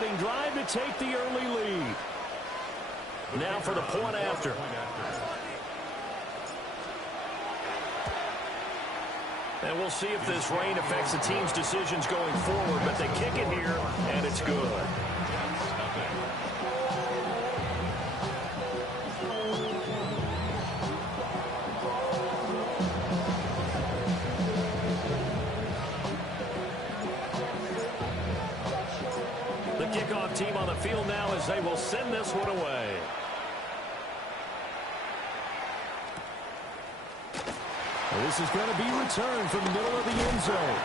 opening drive to take the early lead. Now for the point after. And we'll see if this rain affects the team's decisions going forward, but they kick it here, and it's good. The kickoff team on the field now as they will send this one away. This is going to be returned from the middle of the end zone.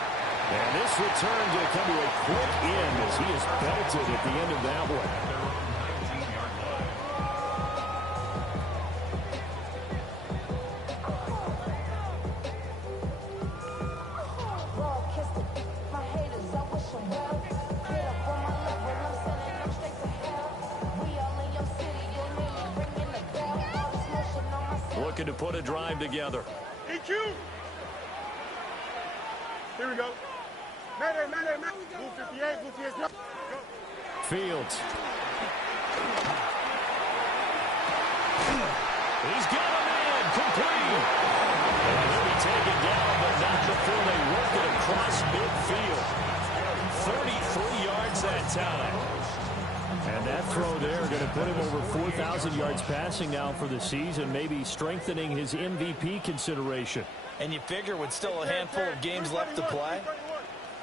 And this return going to come to a quick end as he is belted at the end of that one. Looking to put a drive together. EQ. Here we go. Mayday. Blue 58, Blue 58. Go. Fields. He's got a man complete. And he'll be taken down, but not before they work it across midfield. 33 yards that time. And that throw there going to put him over 4,000 yards passing now for the season, maybe strengthening his MVP consideration. And you figure with still a handful of games left to play,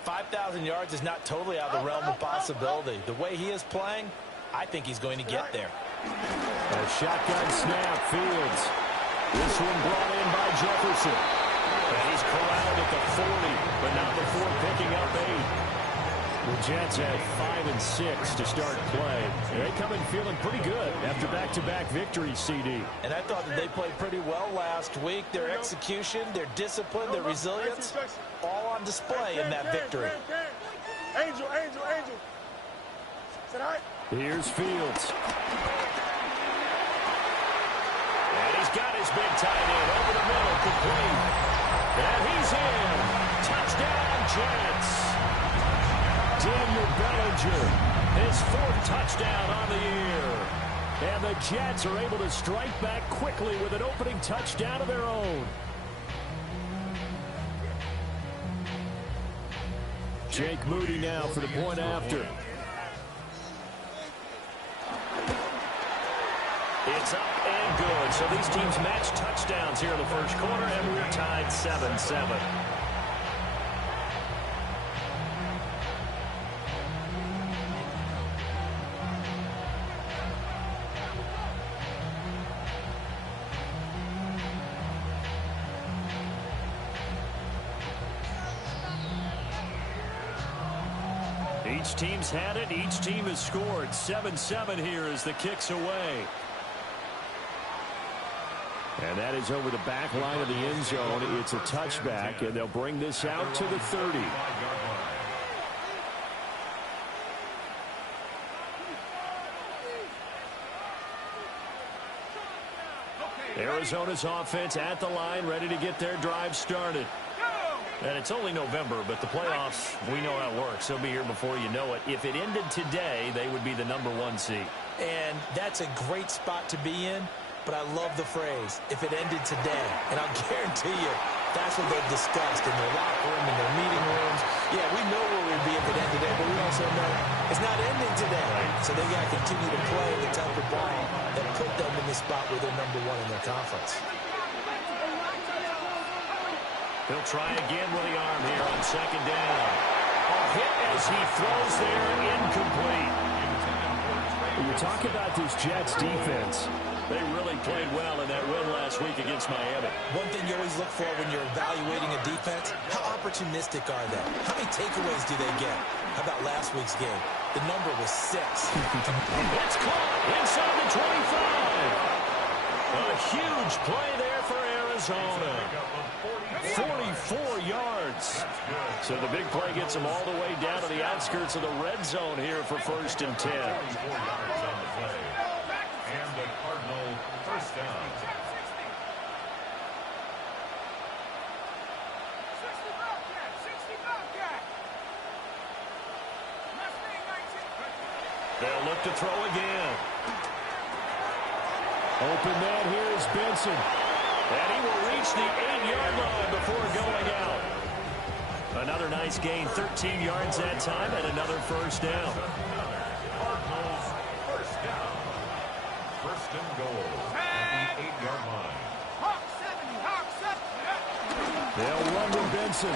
5,000 yards is not totally out of the realm of possibility. The way he is playing, I think he's going to get there. A shotgun snap, Fields. This one brought in by Jefferson. And he's corralled at the 40, but not before picking up 8. The Jets have 5 and 6 to start play. They come in feeling pretty good after back-to-back victories, CD. And I thought that they played pretty well last week. Their execution, their discipline, their resilience, all on display in that victory. Angel. Is that all right? Here's Fields. And he's got his big tight end over the middle, complete. And he's in. Touchdown, Jets. Daniel Bellinger, his 4th touchdown on the year. And the Jets are able to strike back quickly with an opening touchdown of their own. Jake Moody now for the point after. It's up and good. So these teams match touchdowns here in the first quarter, and we're tied 7-7. Each team's had it. Each team has scored. 7-7 here as the kick's away. And that is over the back line of the end zone. It's a touchback, and they'll bring this out to the 30. Arizona's offense at the line, ready to get their drive started. And it's only November, but the playoffs, we know how it works. They'll be here before you know it. If it ended today, they would be the #1 seed. And that's a great spot to be in, but I love the phrase, if it ended today. And I'll guarantee you, that's what they've discussed in their locker room, in their meeting rooms. Yeah, we know where we'd be if it ended today, but we also know it's not ending today. So they got to continue to play the type of ball that put them in the spot where they're #1 in their conference. He'll try again with the arm here on 2nd down. A hit as he throws there, incomplete. When you talk about this Jets defense, they really played well in that win last week against Miami. One thing you always look for when you're evaluating a defense, how opportunistic are they? How many takeaways do they get? How about last week's game? The number was 6. It's caught inside the 25. A huge play there for Arizona. 44 yards. So the big play gets them all the way down to the outskirts of the red zone here for 1st and 10. And the Cardinal first down. They'll look to throw again. Open man here is Benson. And he will reach the 8-yard line before going out. Another nice gain, 13 yards that time, and another first down. Cardinals first down. First and goal at the 8-yard line. Hawk 70, Hawk 70. They'll run with Benson.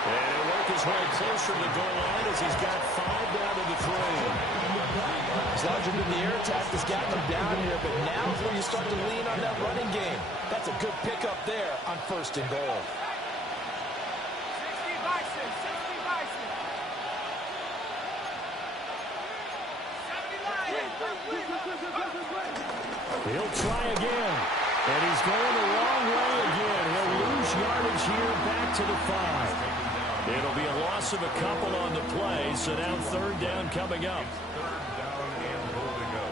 And he'll work his way closer to the goal line as he's got 5 down to the 3. As long as you've been the air attack that's gotten them down here, but now is where you start to lean on that running game. That's a good pickup there on first and goal. 60 Bison, 60 Bison. 70 Lions. He'll try again. And he's going the wrong way again. He'll lose yardage here back to the 5. It'll be a loss of a couple on the play, so now third down coming up. Third down and goal to go.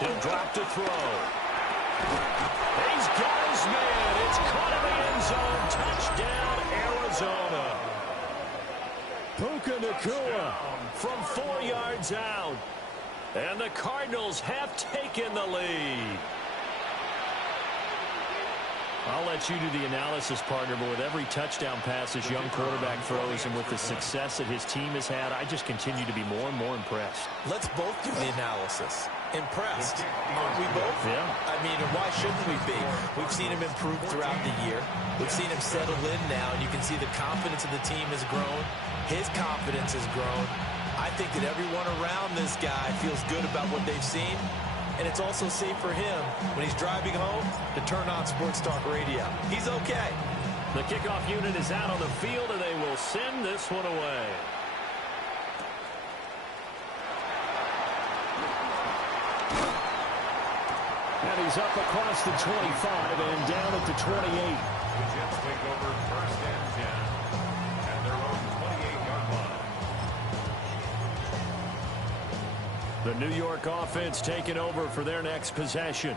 He'll drop to throw. He's got his man. It's caught in the end zone. Touchdown, Arizona. Puka Nacua from 4 yards out. And the Cardinals have taken the lead. I'll let you do the analysis, partner, but with every touchdown pass this young quarterback throws and with the success that his team has had, I just continue to be more and more impressed. Let's both do the analysis. Impressed. Aren't we both? Yeah. I mean, and why shouldn't we be? We've seen him improve throughout the year. We've seen him settle in now, and you can see the confidence of the team has grown. His confidence has grown. I think that everyone around this guy feels good about what they've seen. And it's also safe for him when he's driving home to turn on Sports Talk Radio. He's okay. The kickoff unit is out on the field, and they will send this one away. And he's up across the 25 and down at the 28. The Jets take over first and 10 at their own 28-yard line. The New York offense taking over for their next possession.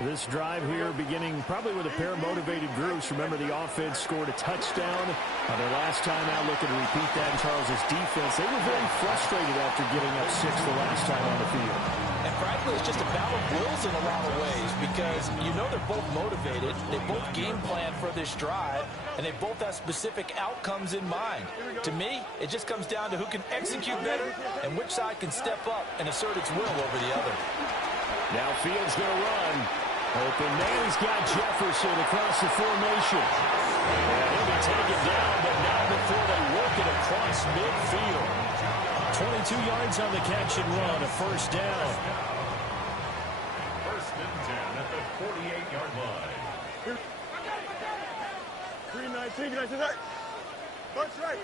This drive here beginning probably with a pair of motivated groups. Remember, the offense scored a touchdown on their last time out. Looking to repeat that in Charles's defense. They were very frustrated after giving up 6 the last time on the field. And frankly, it's just a battle of wills in a lot of ways because you know they're both motivated. They both game plan for this drive, and they both have specific outcomes in mind. To me, it just comes down to who can execute better and which side can step up and assert its will over the other. Now Fields going to run. Open man, he's got Jefferson across the formation. And he'll be taken down, but not before they work it across midfield. 22 yards on the catch and run, a first down. First and 10 at the 48-yard line. 319, right. March right.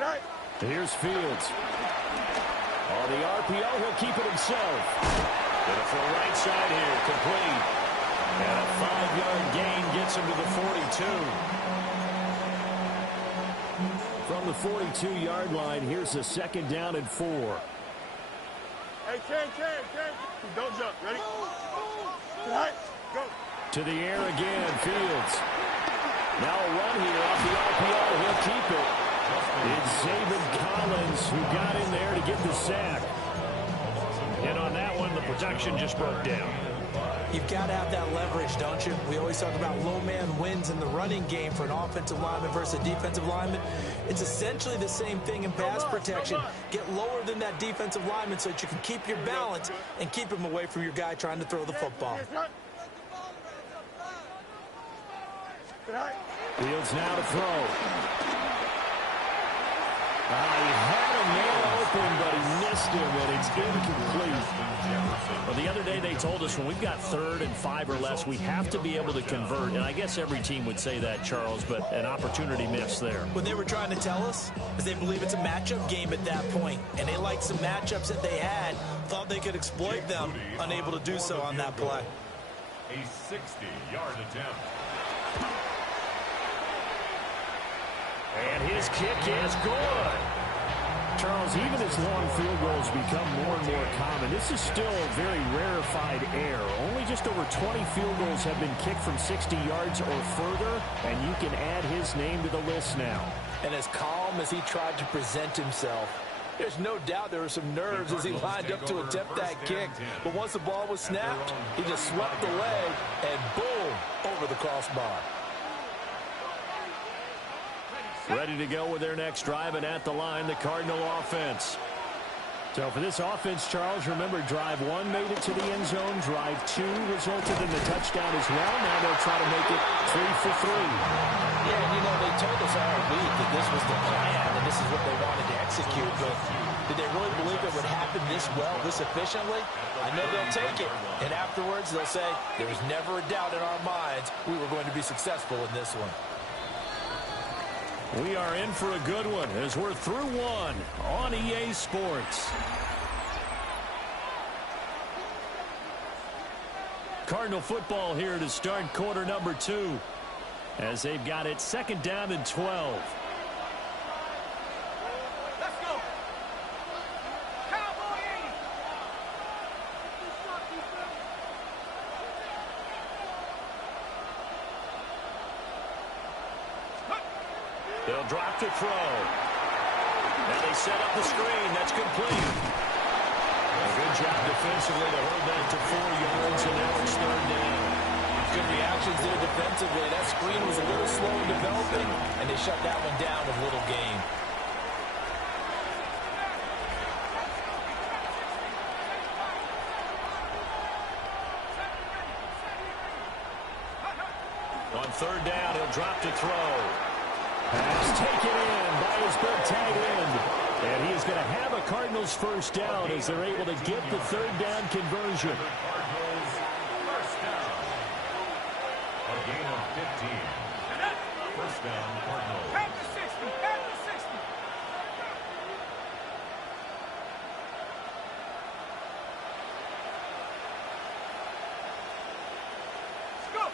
Right. Here's Fields. On the RPO, he'll keep it himself. Gonna throw right side here, complete. And a 5-yard gain gets him to the 42. From the 42-yard line, here's a second down and 4. Hey, Ken. Don't jump. Ready? Right. Go. To the air again, Fields. Now a run here off the RPO. He'll keep it. It's Zaven Collins who got in there to get the sack. And on that one, the protection just broke down. You've got to have that leverage, don't you? We always talk about low man wins in the running game for an offensive lineman versus a defensive lineman. It's essentially the same thing in pass protection. Get lower than that defensive lineman so that you can keep your balance and keep him away from your guy trying to throw the football. Fields now to throw. He had a man open, but he missed him, and it's incomplete. Well, the other day they told us when we've got 3rd and 5 or less, we have to be able to convert. And I guess every team would say that, Charles, but an opportunity missed there. What they were trying to tell us is they believe it's a matchup game at that point, and they liked some matchups that they had, thought they could exploit them, unable to do so on that play. A 60-yard attempt. And his kick is good. Charles, even as long field goals become more and more common, this is still a very rarefied air. Only just over 20 field goals have been kicked from 60 yards or further, and you can add his name to the list now. And as calm as he tried to present himself, there's no doubt there were some nerves as he lined up to attempt that kick. But once the ball was snapped, he just swept the leg and boom, over the crossbar. Ready to go with their next drive, and at the line, the Cardinal offense. So for this offense, Charles, remember, drive 1 made it to the end zone. Drive 2 resulted in the touchdown as well. Now they'll try to make it 3 for 3. Yeah, and you know, they told us all week that this was the plan and this is what they wanted to execute. But did they really believe it would happen this well, this efficiently? I know they'll take it. And afterwards, they'll say, there was never a doubt in our minds we were going to be successful in this one. We are in for a good one as we're through one on EA Sports. Cardinal football here to start quarter number 2 as they've got it 2nd down and 12. Let's go. Cowboy 80. They'll drop to throw. Now they set up the screen. That's complete. A good job defensively to hold that to 4 yards, and now it's 3rd down. Good reactions there defensively. That screen was a little slow in developing, and they shut that one down with little gain. On 3rd down, he'll drop to throw. Pass taken in by his big tight end. And he is going to have a Cardinals 1st down as they're able to get the 3rd down conversion. Cardinals first down. A gain of 15. First down, Cardinals. At the 60. At the 60. Let's go.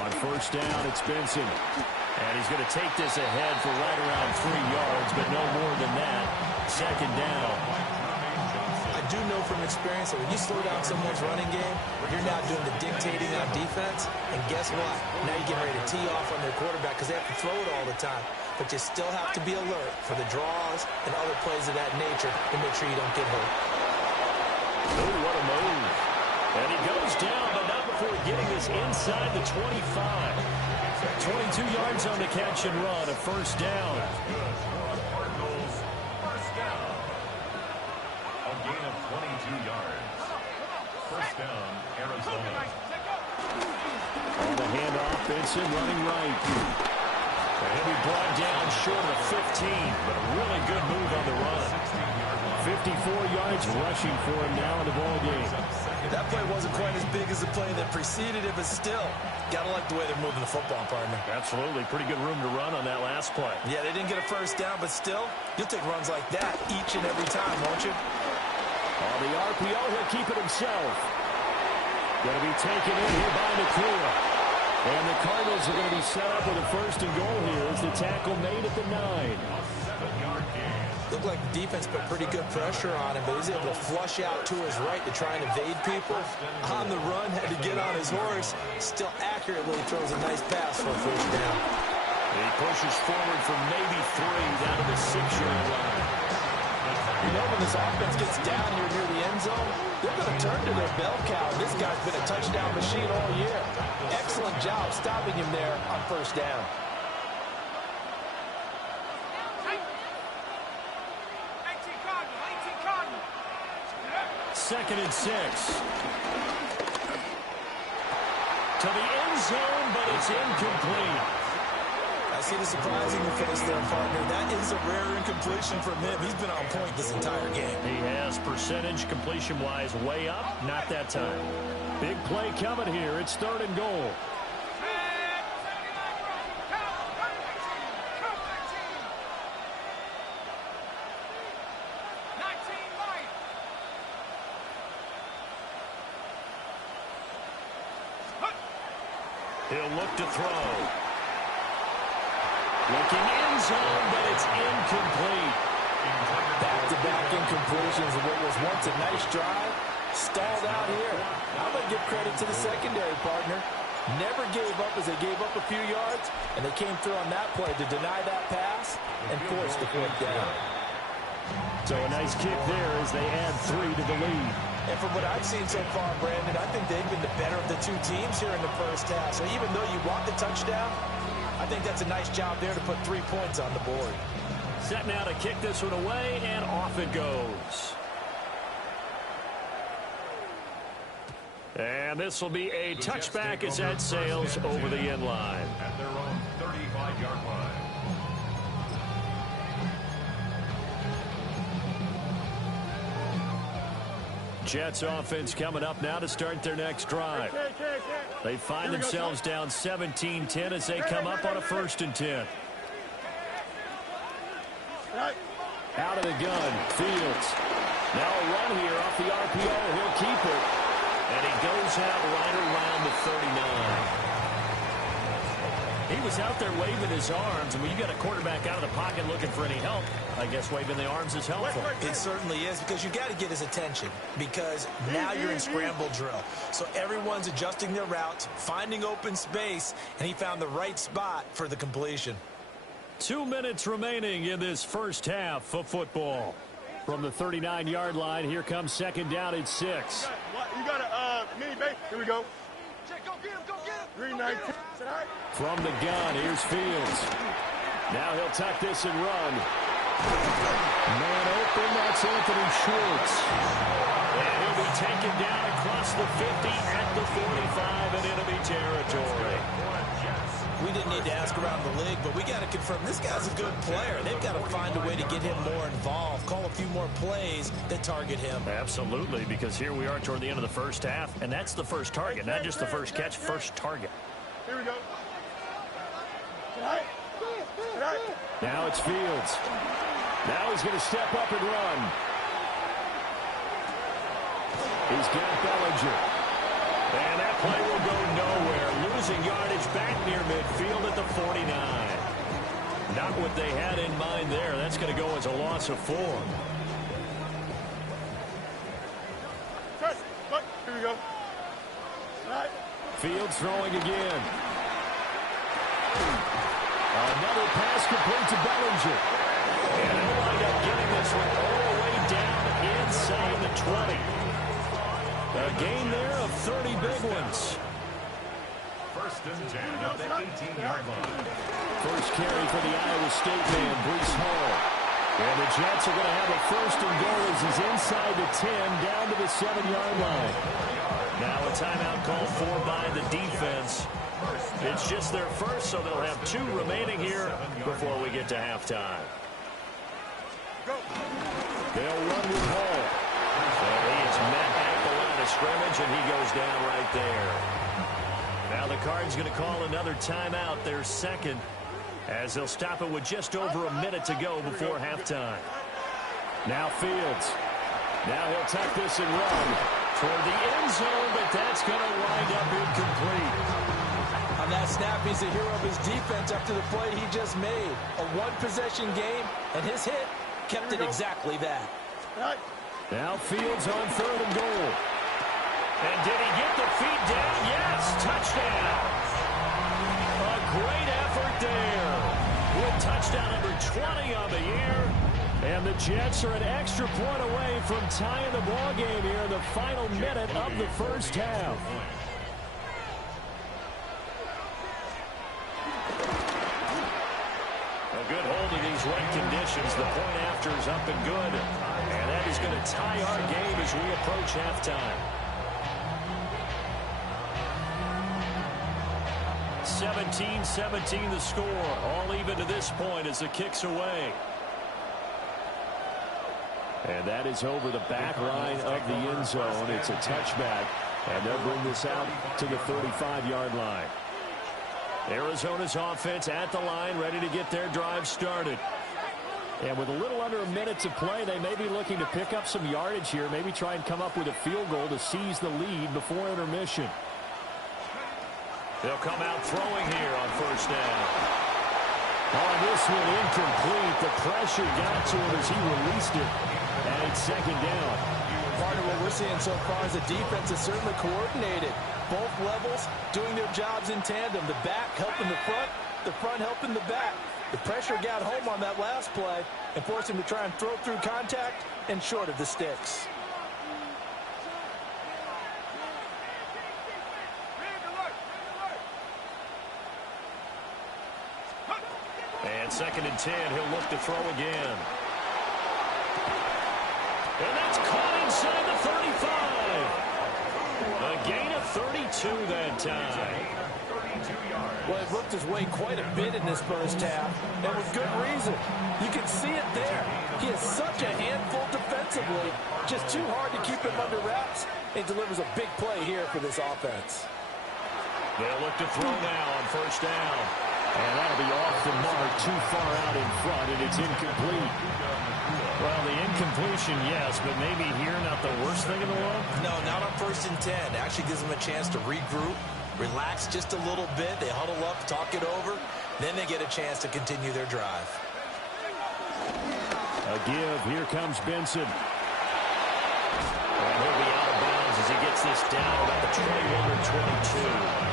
On 1st down, it's Benson. And he's going to take this ahead for right around 3 yards, but no more than that. 2nd down. I do know from experience that when you slow down someone's running game, you're now doing the dictating on defense. And guess what? Now you're getting ready to tee off on their quarterback because they have to throw it all the time. But you still have to be alert for the draws and other plays of that nature to make sure you don't get hurt. Oh, what a move. And he goes down, but not before getting this inside the 25. 22 yards on the catch and run, a 1st down. Cardinals first down. A gain of 22 yards. 1st down, Arizona. On the handoff, Benson running right. And he'll be brought down short of 15, but a really good move on the run. 54 yards rushing for him now in the ballgame. That play wasn't quite as big as the play that preceded it, but still, got to like the way they're moving the football, partner. Absolutely. Pretty good room to run on that last play. Yeah, they didn't get a 1st down, but still, you'll take runs like that each and every time, won't you? On the RPO, he'll keep it himself. Going to be taken in here by McClure. And the Cardinals are going to be set up with a 1st and goal here as the tackle made at the 9. Looked like the defense put pretty good pressure on him, but he's able to flush out to his right to try and evade people. On the run, had to get on his horse. Still accurately throws a nice pass for a 1st down. He pushes forward for maybe 3 down to the 6-yard line. You know, when this offense gets down here near the end zone, they're going to turn to their bell cow. This guy's been a touchdown machine all year. Excellent job stopping him there on 1st down. 2nd and 6. To the end zone, but it's incomplete. I see the surprise in your face there, partner. That is a rare incompletion from him. He's been on point this entire game. He has percentage completion-wise way up. Not that time. Big play coming here. It's 3rd and goal. He'll look to throw. Looking in zone, but it's incomplete. Back-to-back incompletions of what was once a nice drive. Stalled out here. I'm going to give credit to the secondary partner. Never gave up as they gave up a few yards, and they came through on that play to deny that pass and force the fourth down. So a nice kick there as they add 3 to the lead. And from what I've seen so far, Brandon, I think they've been the better of the two teams here in the first half. So even though you want the touchdown, I think that's a nice job there to put 3 points on the board. Set now to kick this one away, and off it goes. And this will be a touchback as that sails over the end line. At their own 35-yard line. Jets offense coming up now to start their next drive. They find themselves down 17-10 as they come up on a 1st and 10. Out of the gun, Fields. Now a run here off the RPO. He'll keep it. And he goes out right around the 39. He was out there waving his arms, and when you got a quarterback out of the pocket looking for any help, I guess waving the arms is helpful. It certainly is, because you got to get his attention, because now you're in scramble drill. So everyone's adjusting their routes, finding open space, and he found the right spot for the completion. 2 minutes remaining in this first half of football. From the 39-yard line, here comes 2nd down at 6. You got a mini base. Here we go. Go get him, go get him. 319. From the gun, here's Fields. Now he'll tuck this and run. Man open, that's Anthony Schwartz. And he'll be taken down across the 50 at the 45 in enemy territory. We didn't need to ask around the league, but we got to confirm this guy's a good player. They've got to find a way to get him more involved, call a few more plays that target him. Absolutely, because here we are toward the end of the first half, and that's the first target, not just the first catch, first target. Here we go. Now it's Fields. Now he's going to step up and run. He's got Bellinger. And that play will go nowhere. Losing yardage back near midfield at the 49. Not what they had in mind there. That's going to go as a loss of 4. Here we go. Fields throwing again. Another pass complete to Bellinger. And they'll wind up getting this one all the way down inside the 20. A gain there of 30 big ones. 1st and 10 at the 18-yard line. First carry for the Iowa State man, Breece Hall. And the Jets are going to have a 1st and goal as he's inside the 10 down to the 7-yard line. Now a timeout called for by the defense. It's just their first, so they'll have 2 remaining here before we get to halftime. They'll run with Hall. And he is met at the line of scrimmage, and he goes down right there. Now the Cards going to call another timeout, their 2nd, as they'll stop it with just over a minute to go before halftime. Now Fields. Now he'll tuck this and run toward the end zone, but that's going to wind up incomplete. On that snap, he's a hero of his defense after the play he just made. A one-possession game, and his hit kept it exactly that. Now Fields on 3rd and goal. And did he get the feet down? Yes, touchdown. A great effort there. With touchdown number 20 on the year. And the Jets are an extra point away from tying the ball game here in the final minute of the first half. A good hold of these wet conditions. The point after is up and good. And that is going to tie our game as we approach halftime. 17-17 the score. All even to this point as the kick's away. And that is over the back line of the end zone. It's a touchback. And they'll bring this out to the 35-yard line. Arizona's offense at the line, ready to get their drive started. And with a little under a minute to play, they may be looking to pick up some yardage here, maybe try and come up with a field goal to seize the lead before intermission. They'll come out throwing here on 1st down. Oh, This one incomplete. The pressure got to him as he released it. And it's second down. Part of what we're seeing so far is the defense is certainly coordinated. Both levels doing their jobs in tandem. The back helping the front helping the back. The pressure got home on that last play and forced him to try and throw through contact and short of the sticks. And second and 10, he'll look to throw again. And that's caught inside the 35. A gain of 32 that time. Well, it worked his way quite a bit in this first half, and with good reason. You can see it there. He is such a handful defensively, just too hard to keep him under wraps, and delivers a big play here for this offense. They'll look to throw now on first down. And that'll be off the mark, too far out in front, and it's incomplete. Well, the incompletion, yes, but maybe here not the worst thing in the world? No, not on first and 10. It actually gives them a chance to regroup, relax just a little bit. They huddle up, talk it over. Then they get a chance to continue their drive. A give. Here comes Benson. And he'll be out of bounds as he gets this down about the 21 or 22.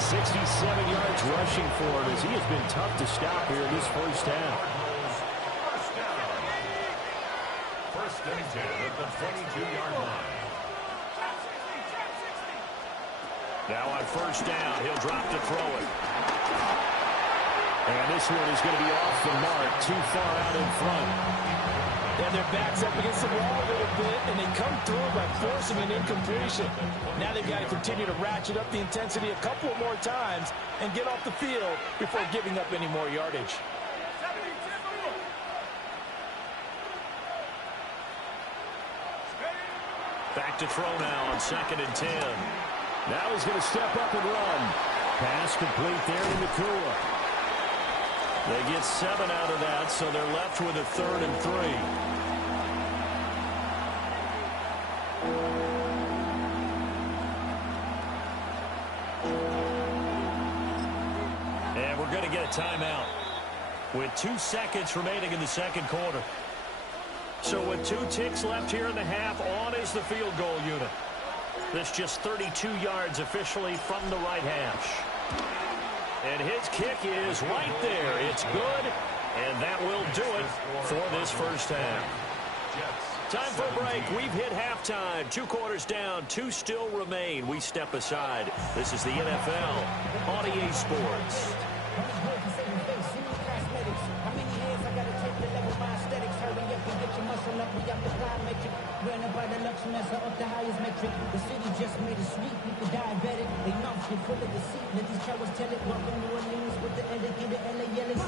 67 yards rushing for him as he has been tough to stop here in this first half. First and 10 at the 22-yard line. Now on first down, he'll drop to throw it. And this one is going to be off the mark, too far out in front. And their backs up against the wall a little bit, and they come through by forcing an incompletion. Now they've got to continue to ratchet up the intensity a couple more times and get off the field before giving up any more yardage. Back to throw now on second and 10. Now he's going to step up and run. Pass complete there to Nakua. They get 7 out of that, so they're left with a 3rd and 3. And we're going to get a timeout with 2 seconds remaining in the second quarter. So with 2 ticks left here in the half, on is the field goal unit. That's just 32 yards officially from the right hash. And his kick is right there. It's good, and that will do it for this first half. Time for a break. We've hit halftime. 2 quarters down, 2 still remain. We step aside. This is the NFL on EA Sports. The highest metric, the city just made it sweet. People diabetic, they mouths get full of deceit. Let these cowards tell it. Welcome to New Orleans with the educated LA yelling.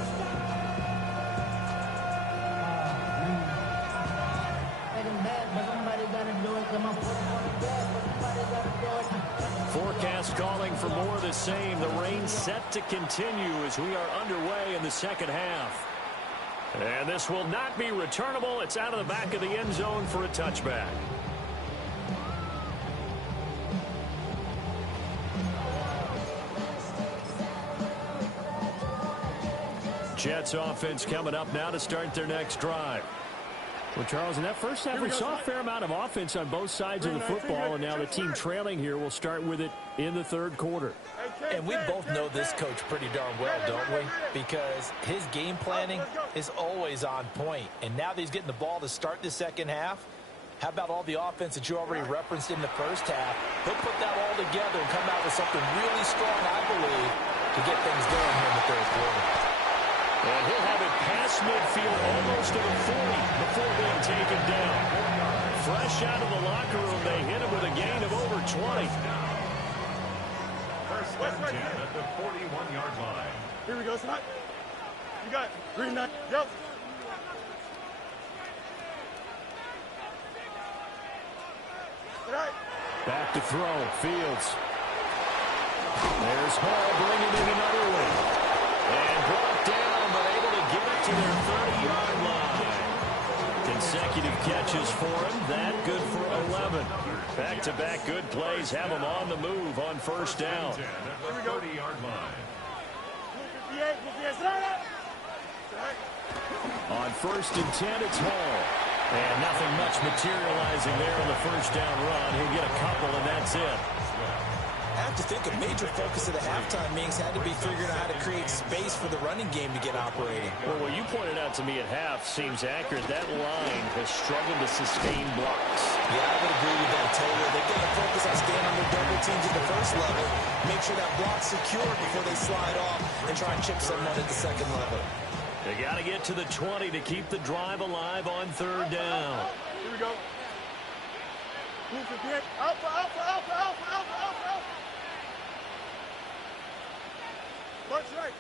Forecast calling for more of the same. The rain set to continue as we are underway in the second half. And this will not be returnable. It's out of the back of the end zone for a touchback. Jets offense coming up now to start their next drive. Well, Charles, in that first half, we saw a fair amount of offense on both sides of the football, and now the team trailing here will start with it in the third quarter. And we both know this coach pretty darn well, don't we? Because his game planning is always on point. And now that he's getting the ball to start the second half, how about all the offense that you already referenced in the first half? He'll put that all together and come out with something really strong, I believe, to get things going here in the third quarter. And he'll have it past midfield almost to the 40 before being taken down. Fresh out of the locker room, they hit him with a gain of over 20. First and 10 at the 41-yard line. Here we go, Scott. You got green light. Yep. Back to throw. Fields. There's Hall bringing in another one. And brought down, but able to get it to their 30-yard line. Consecutive catches for him. That good for 11. Back-to-back good plays have him on the move on first down. At the 30-yard line. On 1st and 10, it's Hall. And nothing much materializing there on the first down run. He'll get a couple, and that's it. I have to think a major focus of the halftime meetings had to be figuring out how to create space for the running game to get operating. Well, what you pointed out to me at half seems accurate. That line has struggled to sustain blocks. Yeah, I would agree with that totally. They've got to focus on staying under double teams at the first level, make sure that block's secure before they slide off, and try and chip someone at the second level. They got to get to the 20 to keep the drive alive on 3rd down. Here we go. Move 58. Alpha, alpha, alpha, alpha, alpha, alpha, alpha. Punch right.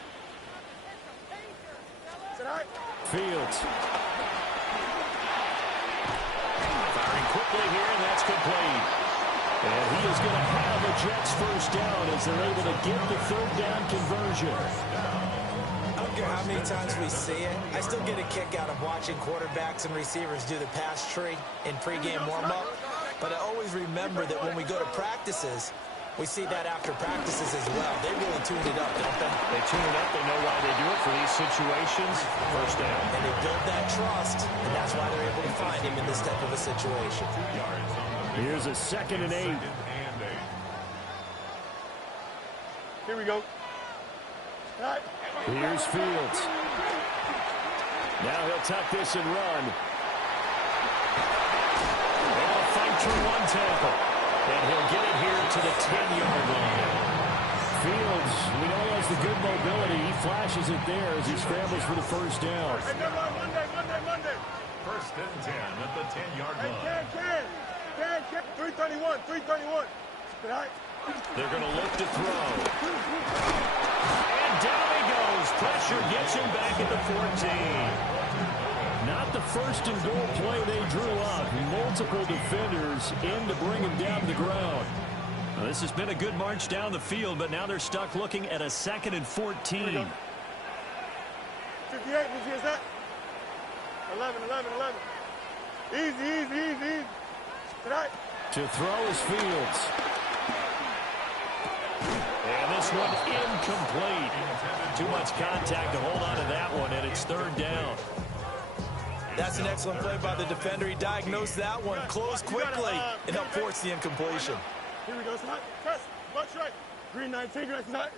Sit high. Fields. Firing quickly here, and that's complete. And he is going to have a Jets first down as they're able to get the 3rd down conversion. I don't care how many times we see it. I still get a kick out of watching quarterbacks and receivers do the pass tree in pregame warm-up. But I always remember that when we go to practices, we see that after practices as well. They really tuned it up, don't they? They tune it up. They know why they do it for these situations. First down. And they build that trust, and that's why they're able to find him in this type of a situation. Here's a 2nd and 8. Here we go. Right. Here's Fields. Now he'll tuck this and run. They'll fight through one tackle. And he'll get it here to the 10-yard line. Fields, we know he has the good mobility. He flashes it there as he scrambles for the first down. Hey, Monday. 1st and 10 at the 10-yard line. Hey, can. 331. Sit high. They're going to look to throw. And down he goes. Pressure gets him back at the 14. Not the 1st and goal play they drew up. Multiple defenders in to bring him down to the ground. Well, this has been a good march down the field, but now they're stuck looking at a 2nd and 14. 58, who's is that? 11. Easy. Right. To throw is Fields. And this one incomplete. Too much contact to hold on to that one, and it's 3rd down. That's an excellent play by the defender. He diagnosed that one, closed quickly, and helped force the incompletion. Here we go. Press. Watch right. Green 19. That's not.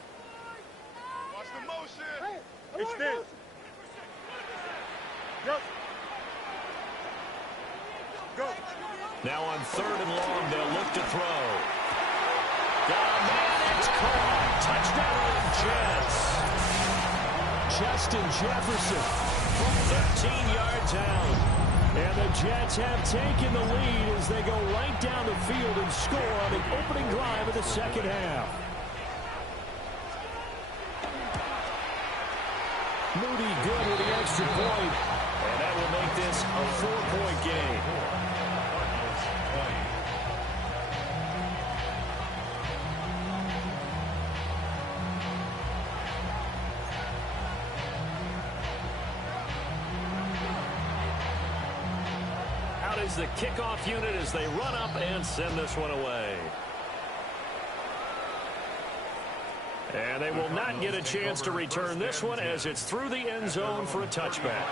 Watch the motion. Extend. Go. Now on 3rd and long, they'll look to throw. Got a man. It's caught. Touchdown, Jets. Justin Jefferson from 13 yards out. And the Jets have taken the lead as they go right down the field and score on the opening drive of the 2nd half. Moody good with the extra point. And that will make this a 4-point game. Out is the kickoff unit as they run up and send this one away. And they will not get a chance to return this one as it's through the end zone for a touchback.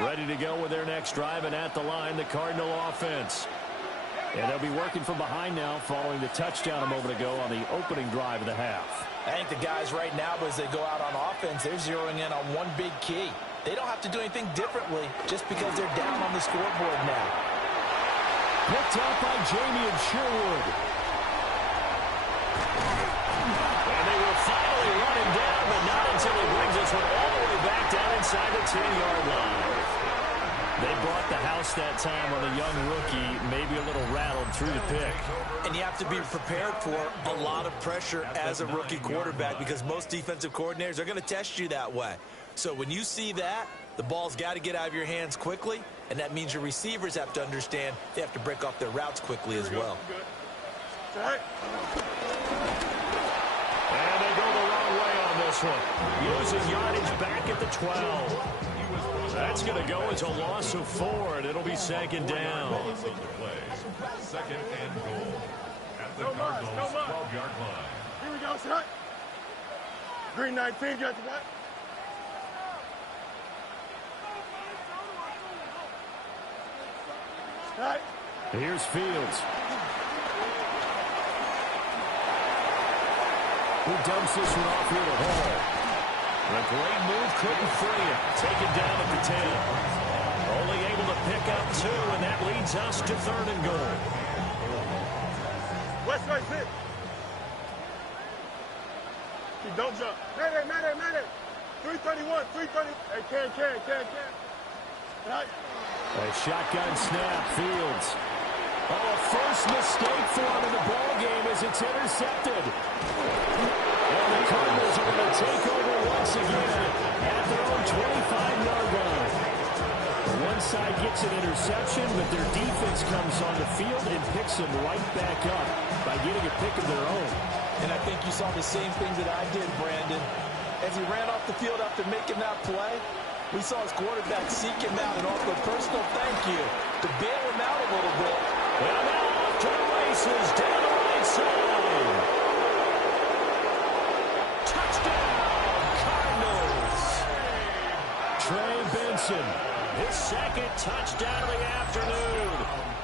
Ready to go with their next drive, and at the line, the Cardinal offense. And they'll be working from behind now following the touchdown a moment ago on the opening drive of the half. I think the guys right now, as they go out on offense, they're zeroing in on one big key. They don't have to do anything differently just because they're down on the scoreboard now. Picked up by Jamie and Sherwood. And they will finally run him down, but not until he brings this one all the way back down inside the 10-yard line. They brought the house that time on a young rookie, maybe a little rattled through the pick. And you have to be prepared for a lot of pressure as a rookie quarterback because most defensive coordinators are going to test you that way. So when you see that, the ball's got to get out of your hands quickly, and that means your receivers have to understand they have to break off their routes quickly as well. And they go the wrong way on this one. Losing yardage back at the 12. That's going to go as a loss of 4, and it'll be 2nd down. 2nd and goal. at the No mud, Cardinals' no mud. 12-yard line. Here we go, shot. Green 19, got you back. Right. Here's Fields. Who dumps this one off here to Hall. A great move, couldn't free it. Taken down at the 10. Only able to pick up 2, and that leads us to 3rd and goal. West right, sit. Don't jump. Mayday. 331, 330. Hey, can. Right. A shotgun snap, Fields. Oh, a first mistake for him in the ball game as it's intercepted. And the Cardinals are going to take over once again at their own 25-yard line. One side gets an interception, but their defense comes on the field and picks them right back up by getting a pick of their own. And I think you saw the same thing that I did, Brandon. As he ran off the field after making that play, we saw his quarterback seek him out and offer a personal thank you to bail him out a little bit. And now off to the races down the right side. Touchdown, Cardinals. Trey Benson, his second touchdown of the afternoon.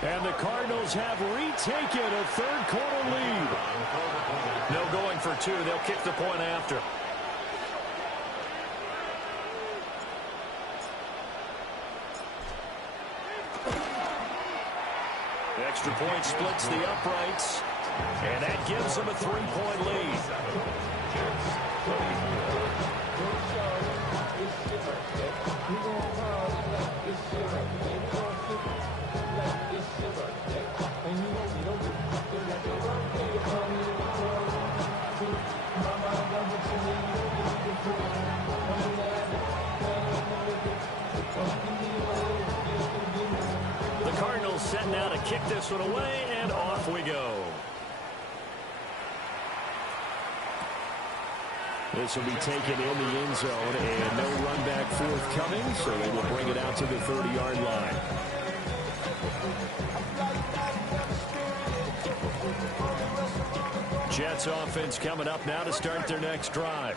And the Cardinals have retaken a third-quarter lead. No going for 2. They'll kick the point after. Extra point splits the uprights, and that gives them a 3-point lead. The Cardinals set now to kick this one away, and off we go. This will be taken in the end zone, and no run back forthcoming, so they will bring it out to the 30-yard line. Jets offense coming up now to start their next drive.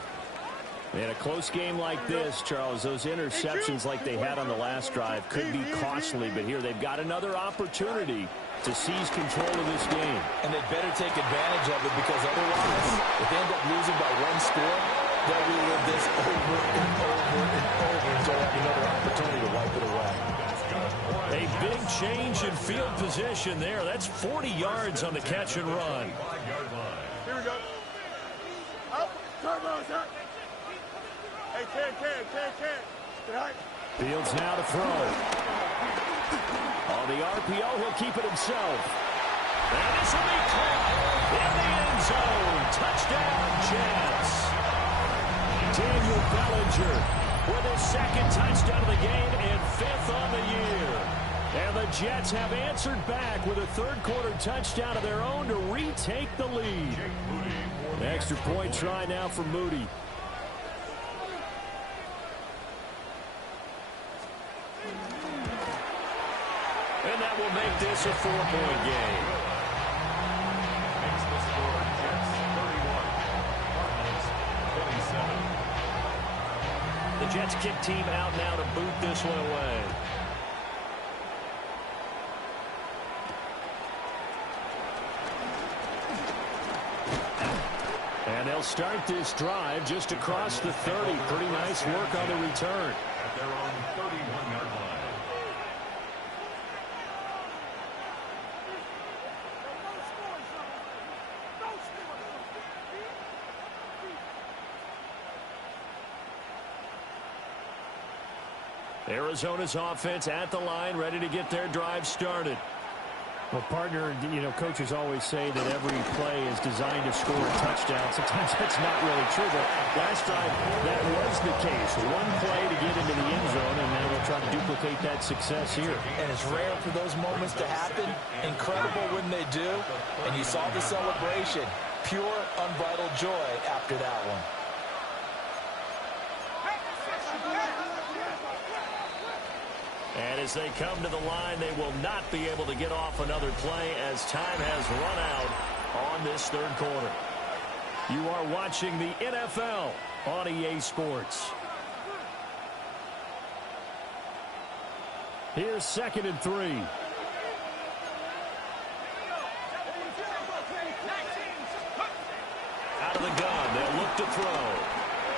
In a close game like this, Charles, those interceptions like they had on the last drive could be costly, but here they've got another opportunity to seize control of this game. And they better take advantage of it, because otherwise, if they end up losing by 1 score, they'll relive this over and over until they have another opportunity to wipe it away. A big change in field position there. That's 40 yards on the catch and run. Here we go. Up. Turbo's up. Hey, can. Right. Fields now to throw. On the RPO, he'll keep it himself. And this will be caught in the end zone. Touchdown, Jets. Daniel Bellinger with his second touchdown of the game and 5th on the year. And the Jets have answered back with a third-quarter touchdown of their own to retake the lead. Extra point try now for Moody. And that will make this a 4-point game. Makes the score Jets 31, Cardinals 27. The Jets kick team out now to boot this one away. And they'll start this drive just across the 30. Pretty nice work on the return. At their own 31-yard line. Arizona's offense at the line, ready to get their drive started. Well, partner, coaches always say that every play is designed to score a touchdown. Sometimes that's not really true, but last drive that was the case. One play to get into the end zone, and now they'll try to duplicate that success here. And it's rare for those moments to happen. Incredible when they do. And you saw the celebration. Pure, unbridled joy after that one. And as they come to the line, they will not be able to get off another play as time has run out on this third quarter. You are watching the NFL on EA Sports. Here's 2nd and 3. Out of the gun, they'll look to throw.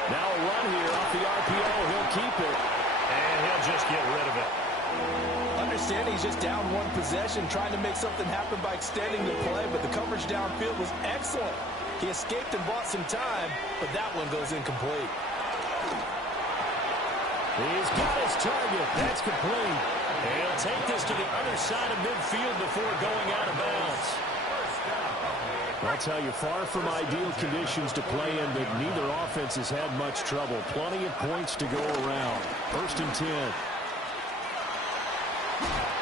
Now a run here off the RPO. He'll keep it, and he'll just get rid of it. Understanding he's just down one possession, trying to make something happen by extending the play, but the coverage downfield was excellent. He escaped and bought some time, but that one goes incomplete. He's got his target. That's complete. He'll take this to the other side of midfield before going out of bounds. I'll tell you, far from ideal conditions to play in, but neither offense has had much trouble. Plenty of points to go around. 1st and 10.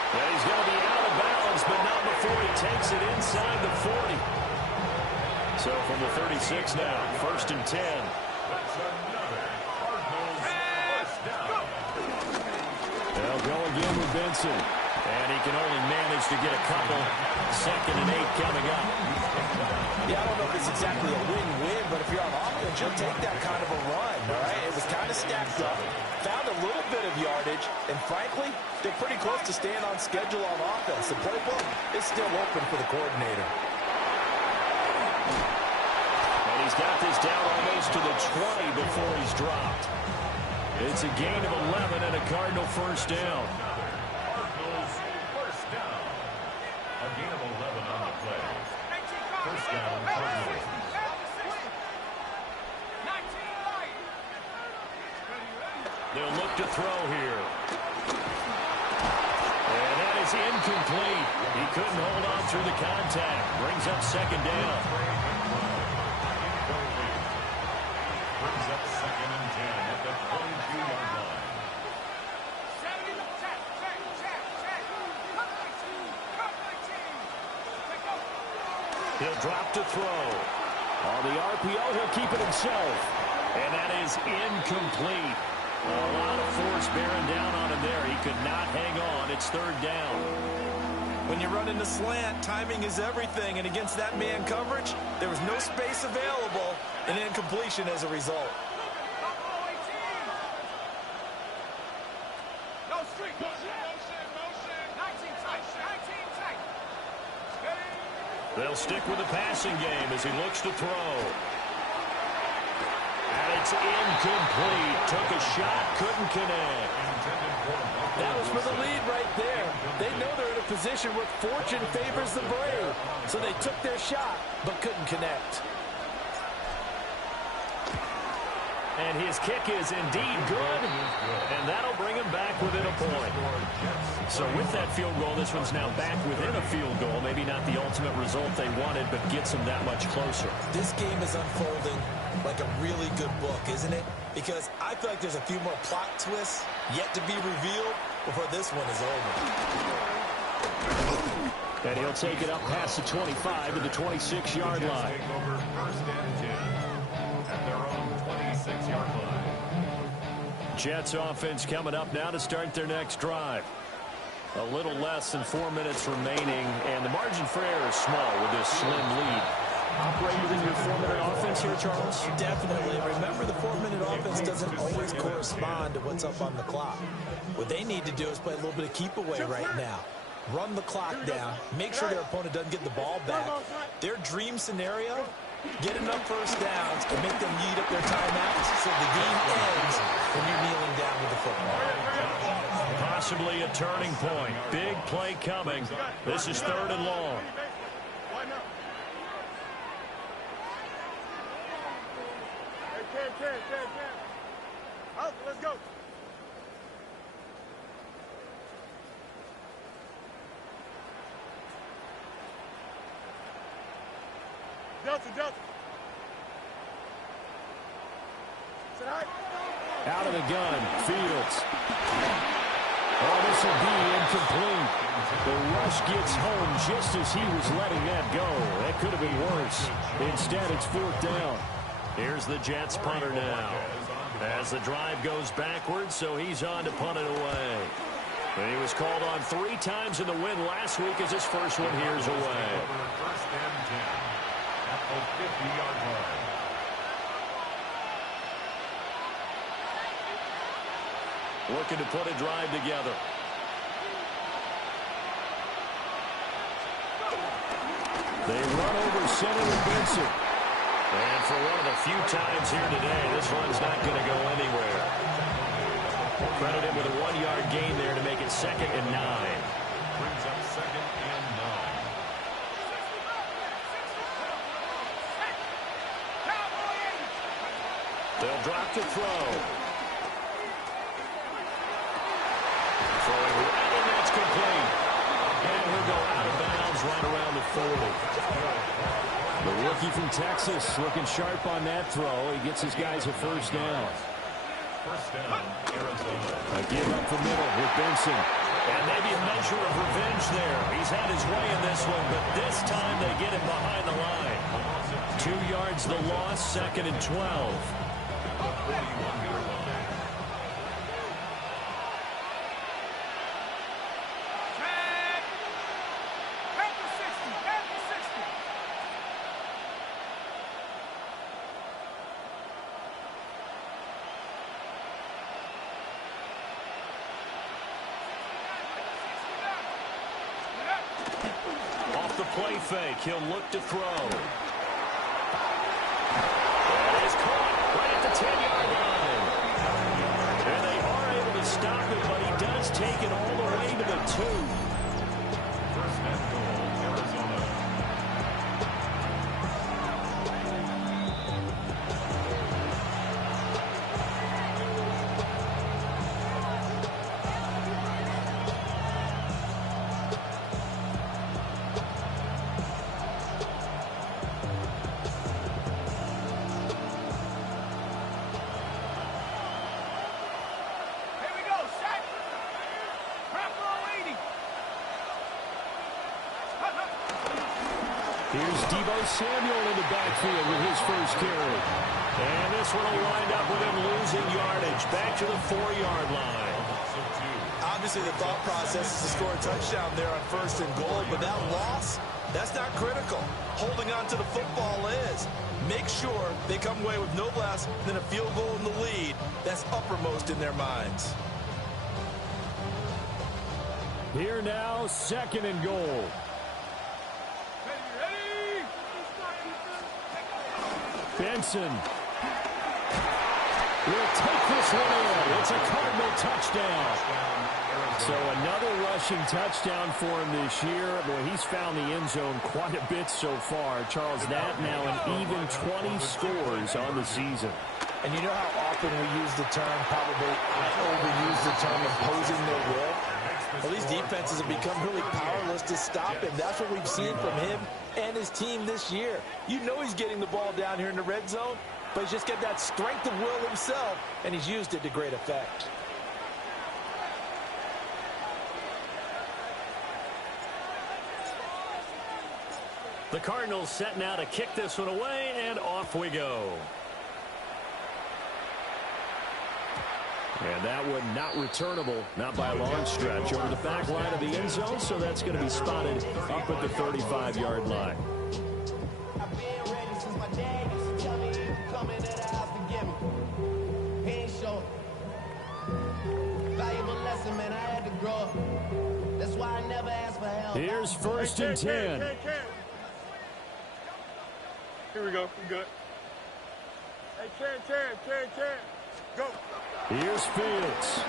Yeah, he's going to be out of bounds, but not before he takes it inside the 40. So from the 36 now, 1st and 10. That's another Cardinals first down. They'll go again with Benson. And he can only manage to get a couple. 2nd and 8 coming up. Yeah, I don't know if it's exactly a win-win, but if you're on offense, you'll take that kind of a run, all right? It was kind of stacked up, found a little bit of yardage, and frankly, they're pretty close to staying on schedule on offense. The playbook is still open for the coordinator. And he's got this down almost to the 20 before he's dropped. It's a gain of 11 and a Cardinal first down. Cardinals first down. A gain of 11 on the play. First down, Cardinals. They'll look to throw here. And that is incomplete. He couldn't hold on through the contact. Brings up 2nd down. Brings up 2nd and 10 at the 22-yard line. He'll drop to throw. On the RPO, he'll keep it himself. And that is incomplete. A lot of force bearing down on him there. He could not hang on. It's 3rd down. When you run in the slant, timing is everything, and against that man coverage, there was no space available, and incompletion as a result. They'll stick with the passing game as he looks to throw. And it's incomplete. Took a shot, couldn't connect. That was for the lead right there. They know they're in a position where fortune favors the brave. So they took their shot, but couldn't connect. And his kick is indeed good. And that'll bring him back within a point. So with that field goal, this one's now back within a field goal. Maybe not the ultimate result they wanted, but gets them that much closer. This game is unfolding like a really good book, isn't it? Because I feel like there's a few more plot twists yet to be revealed before this one is over. And he'll take it up past the 25 to the 26-yard line. Take over 1st and 10 at their own 26-yard line. Jets offense coming up now to start their next drive. A little less than 4 minutes remaining, and the margin for error is small with this slim lead. Operated in your 4-minute offense here, Charles? Definitely. Remember, the 4-minute offense doesn't always correspond to what's up on the clock. What they need to do is play a little bit of keep away right now. Run the clock down. Make sure their opponent doesn't get the ball back. Their dream scenario, get enough first downs and make them eat up their timeouts so the game ends when you're kneeling down with the football. Possibly a turning point. Big play coming. This is 3rd and long. Out, let's go. Delta. Out of the gun, Fields. Oh, this will be incomplete. The rush gets home just as he was letting that go. That could have been worse. Instead, it's 4th down. Here's the Jets punter now. As the drive goes backwards, so he's on to punt it away. And he was called on 3 times in the win last week as his first one here's away. 1st and 10. the 50-yard line. Looking to put a drive together. They run over center with Benson. And for one of the few times here today, this run's not going to go anywhere. Credit him with a 1-yard gain there to make it 2nd and 9. Brings up 2nd and 9. They'll drop to throw. Throwing right, and that's complete. And he'll go out of bounds right around the 40. The rookie from Texas looking sharp on that throw. He gets his guys a first down. First down, Arizona. A give up the middle with Benson. And maybe a measure of revenge there. He's had his way in this one, but this time they get him behind the line. 2 yards the loss, 2nd and 12. 41-yard line. Play fake. He'll look to throw. That is caught right at the 10-yard line. And they are able to stop it, but he does take it all the way to the 2. First and goal, Arizona. Here's Deebo Samuel in the backfield with his first carry. And this one will wind up with him losing yardage back to the 4-yard line. Obviously, the thought process is to score a touchdown there on 1st and goal, but that loss, that's not critical. Holding on to the football is. Make sure they come away with no less than a field goal in the lead. That's uppermost in their minds. Here now, 2nd and goal. Benson will take this one in. It's a Cardinal touchdown. So another rushing touchdown for him this year. Boy, he's found the end zone quite a bit so far. Charles, that now an even 20 scores on the season. And you know how often we use the term, probably I overuse the term imposing their will? Well, these defenses have become really powerless to stop him. That's what we've seen from him and his team this year. You know he's getting the ball down here in the red zone, but he's just got that strength of will himself, and he's used it to great effect. The Cardinals set now to kick this one away, and off we go. And that one not returnable, not by a long stretch, over the back line of the end zone, so that's going to be spotted up at the 35-yard line. I've been ready since my dad used to tell me he would come into the house to get me. He ain't show valuable lesson, man. I had to grow up. That's why I never asked for help. Here's 1st and 10. Here we go. We good. Hey, Ken. Go. Here's Fields.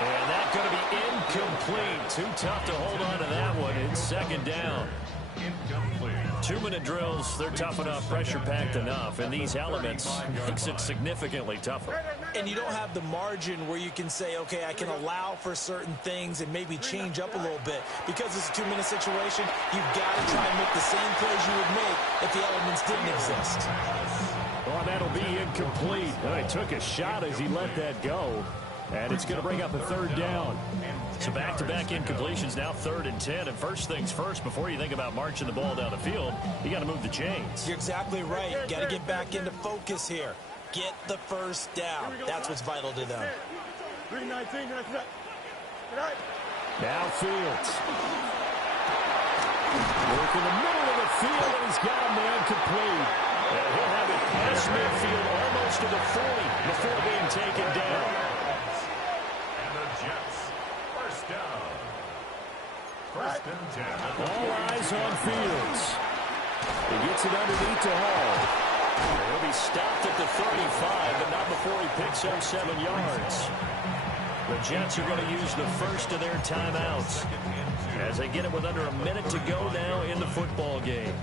And that's going to be incomplete. Too tough to hold on to that one in 2nd down. Incomplete. 2-minute drills, they're tough enough, pressure-packed enough, and these elements makes it significantly tougher. And you don't have the margin where you can say, okay, I can allow for certain things and maybe change up a little bit. Because it's a 2-minute situation, you've got to try and make the same plays you would make if the elements didn't exist. Well, that'll be incomplete. He took a shot as he let that go. And it's going to bring up a 3rd down. So back-to-back incompletions, now 3rd and 10. And first things first, before you think about marching the ball down the field, you got to move the chains. You're exactly right. You got to get back into focus here. Get the first down. That's what's vital to them. 319. Now Fields. Work in the middle of the field, and he's got a man complete. And he'll have it past midfield almost to the 40 before being taken down. And the Jets, first down. First and 10. All eyes on Fields. He gets it underneath to Hall. He'll be stopped at the 35, but not before he picks up 7 yards. The Jets are going to use the first of their timeouts as they get it with under a minute to go now in the football game.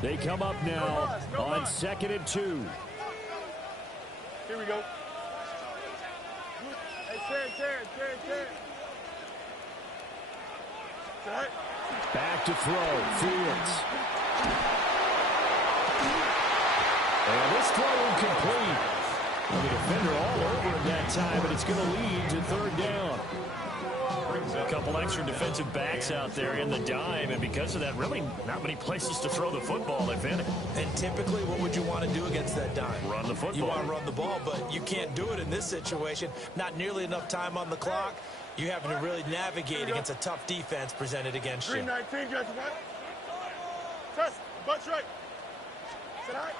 They come up now on 2nd and 2. Here we go. Hey, Terry. Back to throw. Fields. And this throw incomplete. The defender all over him that time, but it's going to lead to 3rd down. A couple extra defensive backs out there in the dime, and because of that, really not many places to throw the football, if any. And typically, what would you want to do against that dime? Run the football. You want to run the ball, but you can't do it in this situation. Not nearly enough time on the clock. You're having to really navigate against a tough defense presented against you. 319, just what? Trust, butt right. Sit high.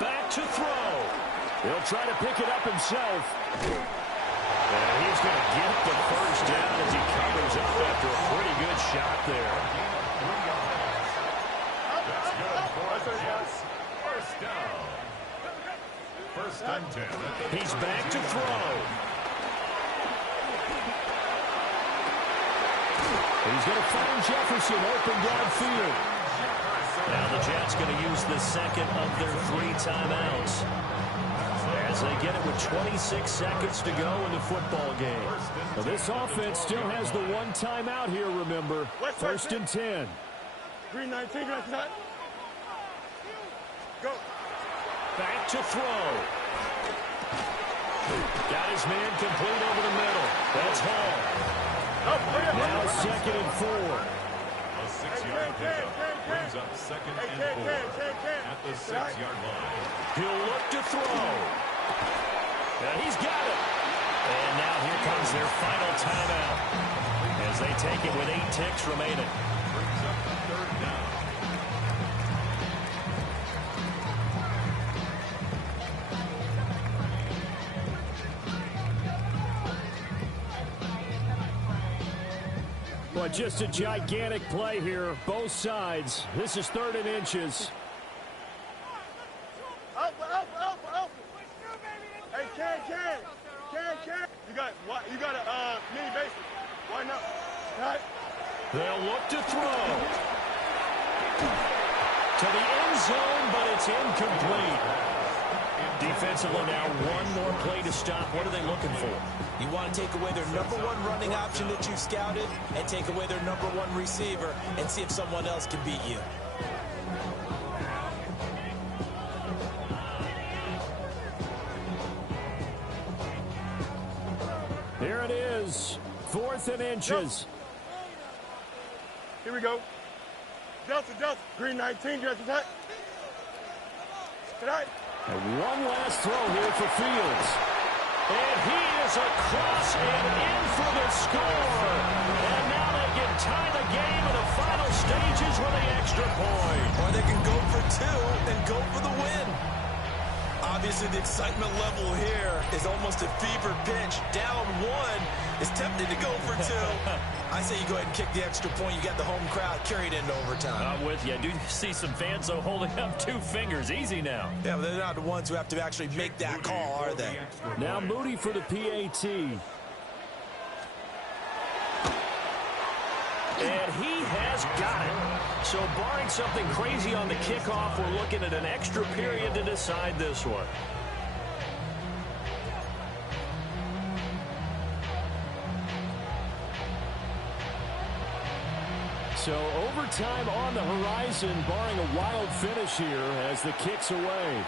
Back to throw. He'll try to pick it up himself. And he's going to get the first down as he covers up after a pretty good shot there. That's good for the Jets. First down. First and 10. He's back to throw. He's going to find Jefferson open downfield. Now the Jets going to use the second of their 3 timeouts as they get it with 26 seconds to go in the football game. Well, this offense still has the 1 timeout here, remember. 1st and 10. 319, just what? Go. Back to throw. Got his man complete over the middle. That's Hall. Now 2nd and 4. A 6-yard pickup brings up 2nd and 4 at the 6-yard line. He'll look to throw. And he's got it. And now here comes their final timeout as they take it with 8 ticks remaining. Brings up the 3rd down. Well, just a gigantic play here, both sides. This is 3rd and inches. Alpha. Hey, Ken. You got a mini base. Why not? Right. They'll look to throw. To the end zone, but it's incomplete. Defensively now, 1 more play to stop. What are they looking for? You want to take away their #1 running option that you scouted and take away their #1 receiver and see if someone else can beat you. Here it is, 4th and inches. Here we go. Delta. Green 19, just what? Tonight. And 1 last throw here for Fields. And he is across and in for the score. And now they can tie the game in the final stages with the extra point. Or they can go for 2 and go for the win. Obviously, the excitement level here is almost a fever pitch. Down 1 is tempted to go for 2. I say you go ahead and kick the extra point. You got the home crowd carried into overtime. I'm with you. I do see some fans, though, holding up 2 fingers. Easy now. Yeah, but they're not the ones who have to actually make that call, are they? Now Moody for the PAT. And he has got it. So barring something crazy on the kickoff, we're looking at an extra period to decide this one. So overtime on the horizon, barring a wild finish here as the kick's away.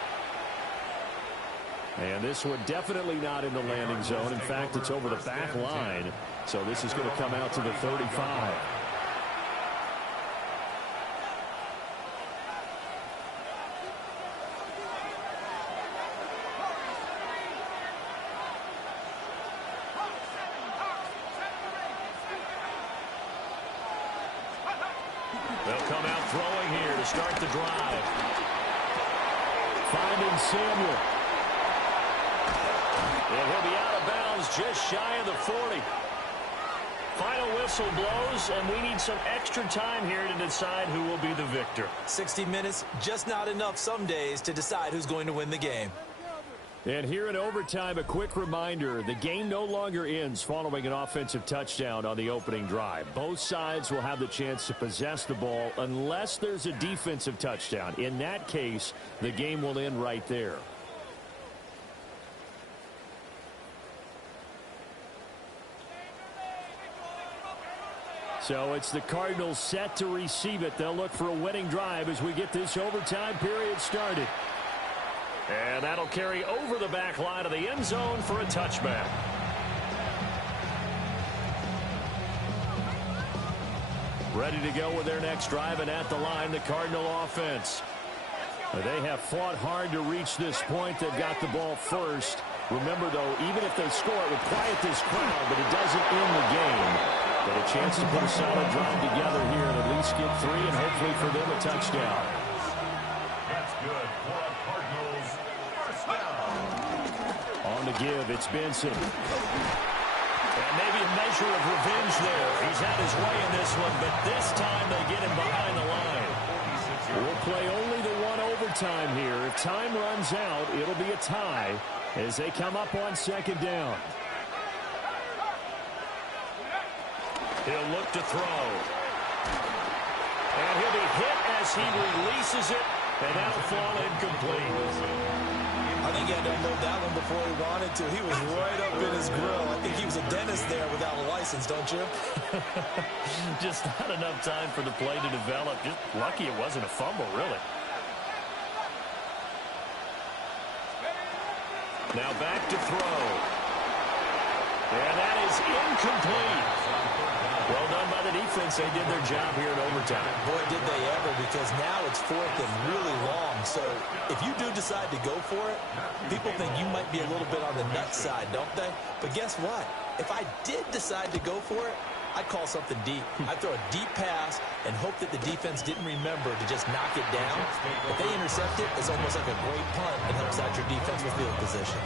And this one definitely not in the landing zone. In fact, it's over the back line. So this is going to come out to the 35. They'll come out throwing here to start the drive. Finding Samuel. And he'll be out of bounds just shy of the 40. Final whistle blows, and we need some extra time here to decide who will be the victor. 60 minutes, just not enough some days to decide who's going to win the game. And here in overtime, a quick reminder, the game no longer ends following an offensive touchdown on the opening drive. Both sides will have the chance to possess the ball unless there's a defensive touchdown. In that case, the game will end right there. So it's the Cardinals set to receive it. They'll look for a winning drive as we get this overtime period started. And that'll carry over the back line of the end zone for a touchback. Ready to go with their next drive, and at the line, the Cardinal offense. They have fought hard to reach this point. They've got the ball first. Remember, though, even if they score, it would quiet this crowd, but it doesn't end the game. But a chance to put a solid drive together here and at least get 3 and hopefully for them a touchdown. That's good for a Cardinals first down. On the give, it's Benson. And maybe a measure of revenge there. He's had his way in this one, but this time they get him behind the line. We'll play only the one overtime here. If time runs out, it'll be a tie as they come up on second down. He'll look to throw. And he'll be hit as he releases it, and that'll fall incomplete. I think he had to unload that one before he wanted to. He was right up in his grill. I think he was a dentist there without a license, don't you? Just not enough time for the play to develop. Just lucky it wasn't a fumble, really. Now back to throw. And that is incomplete. Well done by the defense. They did their job here in overtime. Boy, did they ever, because now it's 4th and really long. So if you do decide to go for it, people think you might be a little bit on the nut side, don't they? But guess what? If I did decide to go for it, I'd call something deep. I'd throw a deep pass and hope that the defense didn't remember to just knock it down. If they intercept it, it's almost like a great punt and helps out your defense with field position.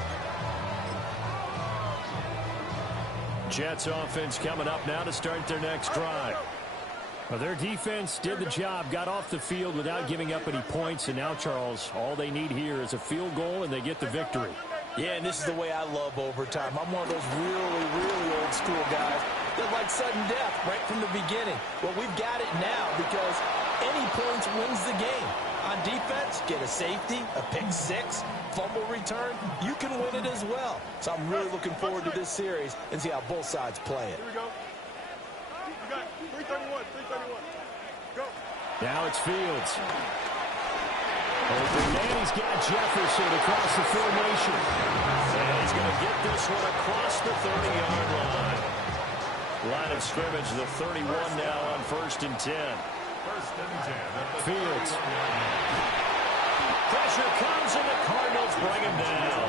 Jets offense coming up now to start their next drive. Well, their defense did the job, got off the field without giving up any points, and now, Charles, all they need here is a field goal, and they get the victory. Yeah, and this is the way I love overtime. I'm one of those really, really old school guys that like sudden death right from the beginning. Well, we've got it now because any points wins the game. On defense, get a safety, a pick six, fumble return, you can win it as well. So I'm really looking forward to this series and see how both sides play it. Here we go. We got 331, 331. Go. Now it's Fields. And he's got Jefferson across the formation. And he's going to get this one across the 30-yard line. Line of scrimmage, the 31 now on 1st and 10. First and 10. Fields. Pressure comes, and the Cardinals bring him down.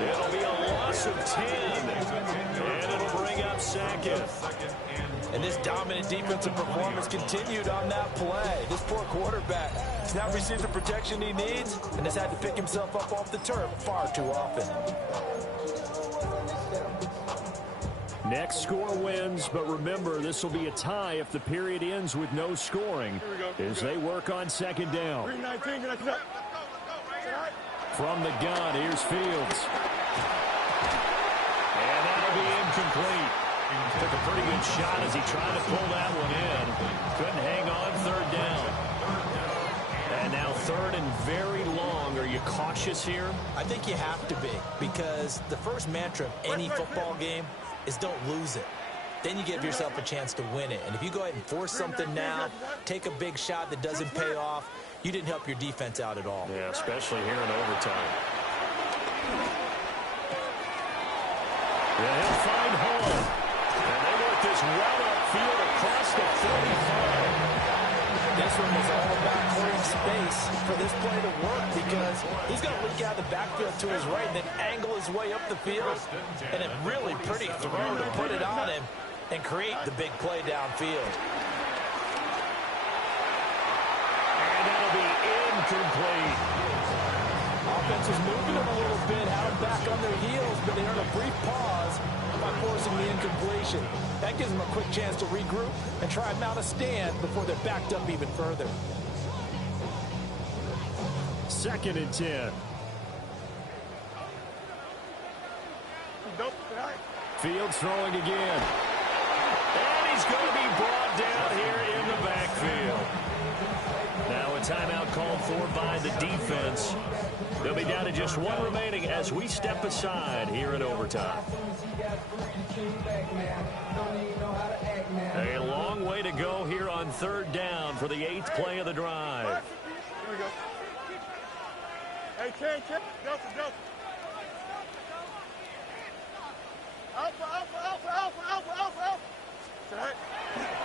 It'll be a loss of 10, and it'll bring up second. And this dominant defensive performance continued on that play. This poor quarterback has not received the protection he needs and has had to pick himself up off the turf far too often. Next score wins, but remember, this will be a tie if the period ends with no scoring as they work on second down. 319, From the gun, here's Fields. And that'll be incomplete. Took a pretty good shot as he tried to pull that one in. Couldn't hang on, 3rd down. And now 3rd and very long. Are you cautious here? I think you have to be, because the first mantra of any football game is don't lose it. Then you give yourself a chance to win it. And if you go ahead and force something now, take a big shot that doesn't pay off, you didn't help your defense out at all. Yeah, especially here in overtime. Yeah, he'll find Hall. And they work this well upfield across the 45. This one was all about clearing space for this play to work, because he's going to leak out the backfield to his right and then angle his way up the field. And a really pretty throw to put it on him and create the big play downfield. defense was moving them a little bit, had them back on their heels, but they earned a brief pause by forcing the incompletion. That gives them a quick chance to regroup and try and mount a stand before they're backed up even further. 2nd and 10. Fields throwing again. And he's going to be brought down here in the backfield. Now a timeout called for by the defense. They'll be down to just one remaining as we step aside here in overtime. A long way to go here on 3rd down for the 8th play of the drive. Here we go. Hey, Ken, Delta. Alpha.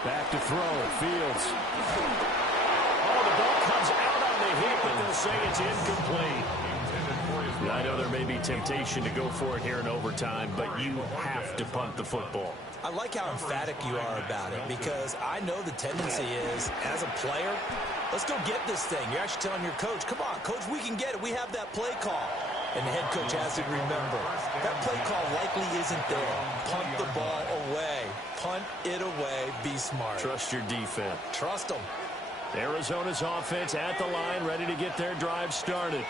Back to throw. Fields. Oh, the ball comes out on the hit, but they'll say it's incomplete. I know there may be temptation to go for it here in overtime, but you have to punt the football. I like how emphatic you are about it because I know the tendency is, as a player, let's go get this thing. You're actually telling your coach, come on, coach, we can get it. We have that play call. And the head coach has to remember, that play call likely isn't there. Punt the ball away. Punt it away. Be smart. Trust your defense. Trust them. Arizona's offense at the line, ready to get their drive started.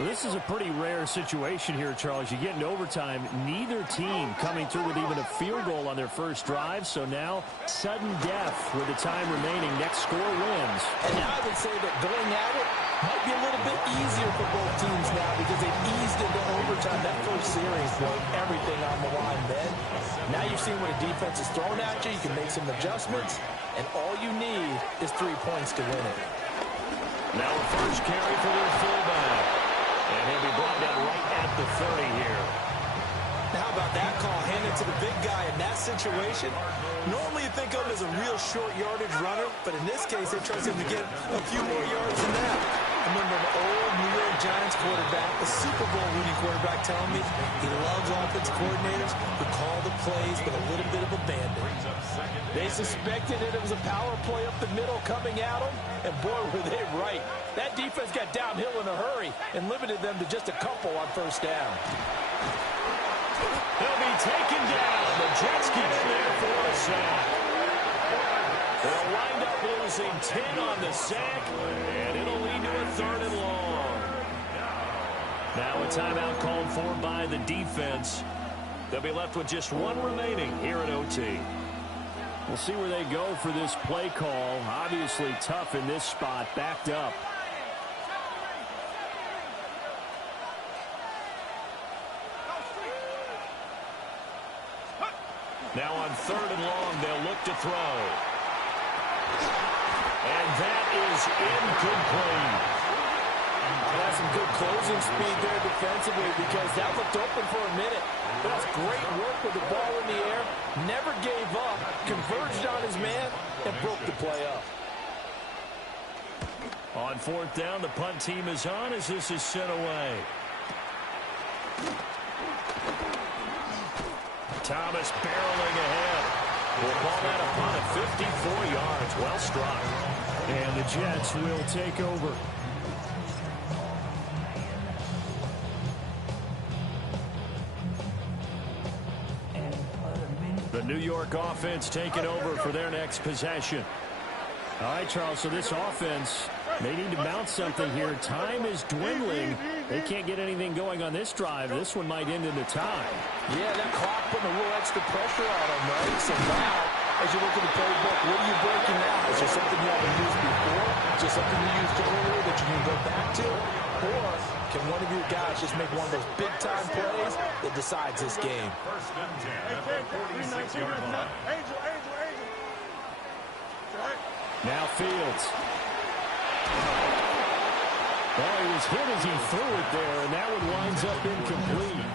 Well, this is a pretty rare situation here, Charles. You get into overtime, neither team coming through with even a field goal on their first drive. So now, sudden death with the time remaining. Next score wins. And now I would say that going at it might be a little bit easier for both teams now because they've eased into overtime. That first series was everything on the line then. Now you've seen what a defense is thrown at you. You can make some adjustments, and all you need is 3 points to win it. Now a first carry for their fullback. And he'll be brought down right at the 30 here. Now, how about that call? Hand it to the big guy in that situation. Normally you think of him as a real short yardage runner, but in this case, they trust him to get a few more yards than that. I remember an old New York Giants quarterback, a Super Bowl winning quarterback, telling me he loves offensive coordinators who call the plays with a little bit of abandon. They suspected it was a power play up the middle coming at them, and boy, were they right. That defense got downhill in a hurry and limited them to just a couple on first down. They'll be taken down. The Jets get in there for a sack. They'll wind up losing 10 on the sack, and it'll lead to a 3rd and long. Now a timeout called for by the defense. They'll be left with just one remaining here at OT. We'll see where they go for this play call. Obviously tough in this spot, backed up. Now on 3rd and long, they'll look to throw. And that is incomplete. That's some good closing speed there defensively because that looked open for a minute. That's great work with the ball in the air. Never gave up, converged on his man, and broke the play up. On 4th down, the punt team is on as this is sent away. Thomas barreling ahead. We'll call that a punt of 54 yards. Well struck. And the Jets will take over. The New York offense taking over for their next possession. All right, Charles, so this offense, they need to mount something here. Time is dwindling. They can't get anything going on this drive. This one might end in the tie. Yeah, that clock putting a little extra pressure on them, right? So now, as you look at the playbook, what are you breaking now? Is there something you haven't used before? Is there something you used earlier that you can go back to? Or can one of your guys just make one of those big-time plays that decides this game? Now Fields. Well, he was hit as he threw it there, and that one winds up incomplete.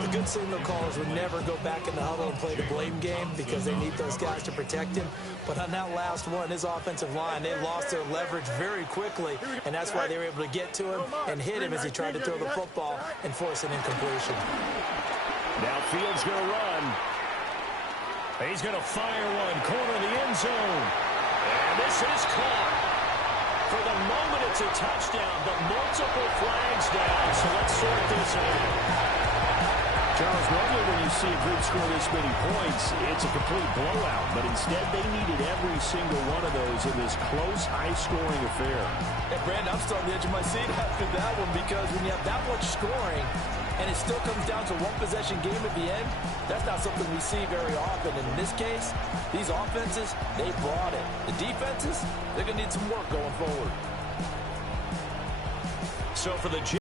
The good signal callers would never go back in the huddle and play the blame game because they need those guys to protect him. But on that last one, his offensive line, they lost their leverage very quickly, and that's why they were able to get to him and hit him as he tried to throw the football and force an incompletion. Now Fields going to run. He's going to fire one, corner of the end zone. And this is caught. For the moment, it's a touchdown, but multiple flags down, so let's sort this out. Charles, normally when you see a group score this many points, it's a complete blowout. But instead, they needed every single one of those in this close, high-scoring affair. Hey, Brandon, I'm still on the edge of my seat after that one because when you have that much scoring and it still comes down to one-possession game at the end, that's not something we see very often. And in this case, these offenses, they brought it. The defenses, they're going to need some work going forward. So for the